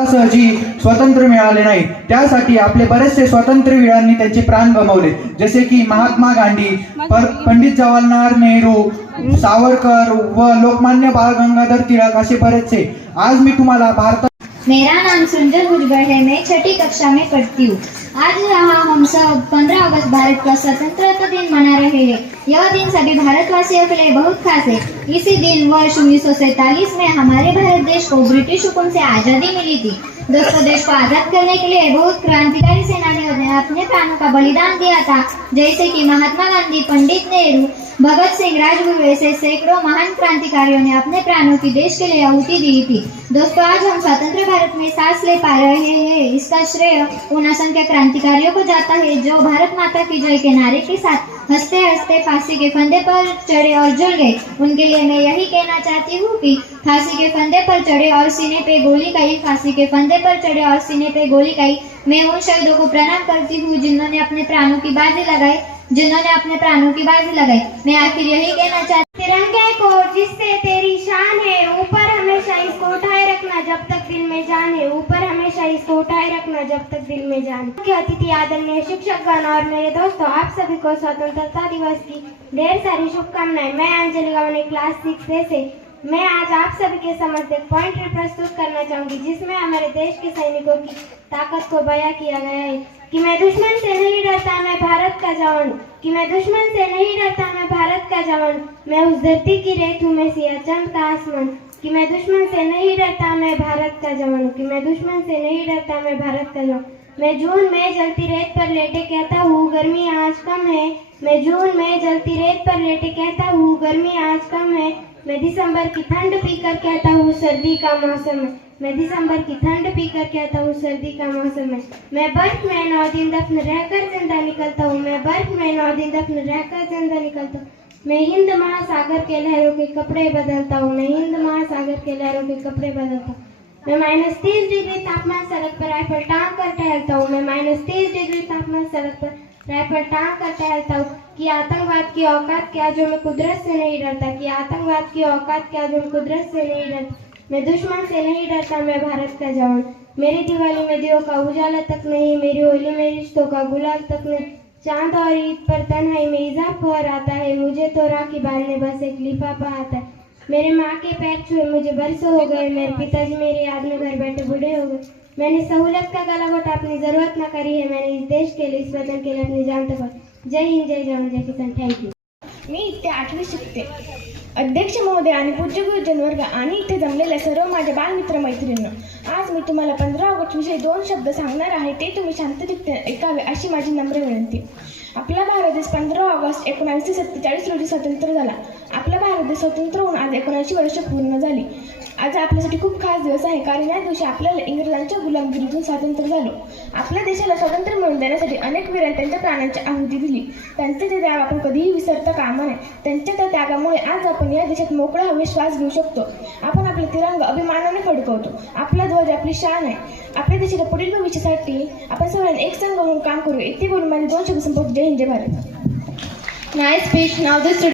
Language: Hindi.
सहजी स्वातंत्र्य मिळाले नाही, त्यासाठी आपले बरेचसे स्वातंत्र्यवीरांनी त्यांचे प्राण गमावले, जसे की महात्मा गांधी, पंडित जवाहरलाल नेहरू, सावरकर व लोकमान्य बाळ गंगाधर टिळक असे बरेचसे। आज मी तुम्हाला मेरा नाम सुंदर भुजबल है। मैं छठी कक्षा में पढ़ती हूँ। आज यहाँ हम सब 15 अगस्त भारत का स्वतंत्रता दिन मना रहे हैं। यह दिन सभी भारतवासियों के लिए बहुत खास है। इसी दिन वर्ष 1947 में हमारे भारत देश को ब्रिटिश हुकूमत से आज़ादी मिली थी। दोस्तों, देश को आज़ाद करने के लिए बहुत क्रांतिकारी सेनानियों ने अपने प्राणों का बलिदान दिया था, जैसे कि महात्मा गांधी, पंडित नेहरू, भगत सिंह, राजगुरु ऐसे सैकड़ों महान क्रांतिकारियों ने अपने प्राणों की देश के लिए आहुति दी थी। दोस्तों, आज हम स्वतंत्र भारत में सांस ले पा रहे हैं, इसका श्रेय उन असंख्य क्रांतिकारियों को जाता है जो भारत माता की जय के नारे के साथ हंसते हंसते फांसी के फंदे पर चढ़े और जल गए। उनके लिए मैं यही कहना चाहती हूँ कि फांसी के फंदे पर चढ़े और सीने पे गोली खाई, फांसी के फंदे पर चढ़े और सीने पे गोली खाई। मैं उन शहीदों को प्रणाम करती हूँ जिन्होंने अपने प्राणों की बाजी लगाई, मैं आखिर यही कहना चाहती हूँ, तिरंगे को जिससे तेरी शान है, ऊपर हमेशा इसको उठाए रखना जब तक दिल में जान है, ऊपर हमेशा इसको उठाए रखना जब तक दिल में जान। मुख्य अतिथि आदरणीय शिक्षकगण और मेरे दोस्तों, आप सभी को स्वतंत्रता दिवस की ढेर सारी शुभकामनाएं। मैं अंजलि गावने क्लास 6 से मैं आज आप सभी के समक्ष एक पॉइंट प्रस्तुत करना चाहूंगी, जिसमें हमारे देश के सैनिकों की ताकत को बयां किया गया है कि मैं दुश्मन से नहीं डरता, मैं भारत का जवान, कि मैं दुश्मन से नहीं डरता, मैं भारत का जवान, मैं उस धरती की रेत हूँ, मैं सिया चंद का आसमान, कि मैं दुश्मन से नहीं डरता, मैं भारत का जवान, कि मैं दुश्मन से नहीं डरता, मैं भारत का जवान। मैं जून में जलती रेत पर लेटे कहता हूँ गर्मी आज कम है, मैं जून में जलती रेत पर लेटे कहता हूँ गर्मी आज कम है, मैं दिसंबर की ठंड पीकर कहता हूँ सर्दी का मौसम है, मैं दिसंबर की ठंड पीकर कहता हूँ सर्दी का मौसम है। मैं बर्फ में 9 दिन दफन रहकर जिंदा निकलता हूँ, मैं बर्फ में 9 दिन दफन रहकर जिंदा निकलता हूँ। मैं हिंद महासागर के लहरों के कपड़े बदलता हूँ, मैं हिंद महासागर के लहरों के कपड़े बदलता हूँ। मैं -30 डिग्री तापमान सड़क पर राइफल टांग कर टहलता हूँ, मैं -30 डिग्री तापमान सड़क पर राइफल टांग कर टहलता हूँ। कि आतंकवाद की औकात क्या जो मैं कुदरत से नहीं डरता, कि आतंकवाद की औकात क्या जो मैं कुदरत से नहीं डरता, मैं दुश्मन से नहीं डरता, मैं भारत का जवान। मेरी दिवाली में दियों का उजाला तक नहीं, मेरी होली में रिश्तों का गुलाल तक नहीं, चांद और ईद पर तन्हाई में इजाफा और आता है, मुझे तो राखी बांधने बस एक लिफाफा आता है। मेरे माँ के पैर छुए मुझे बरसों हो गए, मेरे पिताजी मेरी याद में घर बैठे बूढ़े हो गए। मैंने सहूलत का गला घोटा अपनी जरूरत न करी है, मैंने इस देश के लिए, इस वतन के लिए अपनी जान तक। जय हिंद, जय जवान, जय किसान। थँक्यू। मी इथे 8वी शिकते। अध्यक्ष महोदय आणि पूज्य गुरुजन वर्ग आणि इथे जमलेल्या सर्व माझ्या बालमित्र मैत्रिणींनो, आज मी तुम्हाला 15 ऑगस्ट विषयी 2 शब्द सांगणार आहे, ते तुम्ही शांतचित्ते ऐकावे अशी माझी नम्र विनंती। आपला भारत देश 15 ऑगस्ट 1947 रोजी स्वतंत्र झाला। आपला भारत देश स्वतंत्र होऊन आज 79 वर्ष पूर्ण झाली। आज आपल्यासाठी खूप खास दिवस आहे, कारण या दिवशी आपल्याला इंग्रजांच्या गुलामगिरीतून स्वातंत्र्य झालो। आपल्या देशाला स्वातंत्र्य मिळवून देण्यासाठी अनेक वीरांनी त्यांच्या प्राणांची आहुती दिली। त्यांचे ते त्याग आपण कधीही विसरता कामा नये। त्यांच्या त्या त्यागामुळे आज आपण या देशात मोकळा हवेत श्वास घेऊ शकतो। आपण आपला तिरंगा अभिमानाने फडकवतो। आपला ध्वज आपली शान आहे। आपल्या देशाच्या पुढील भविष्यासाठी आपण सगळ्यांनी एक संघ होऊन काम करू। इथे बोलून माझे 2 शब्द संपवतो। जय हिंद, जय Bharat. Nice speech. Now this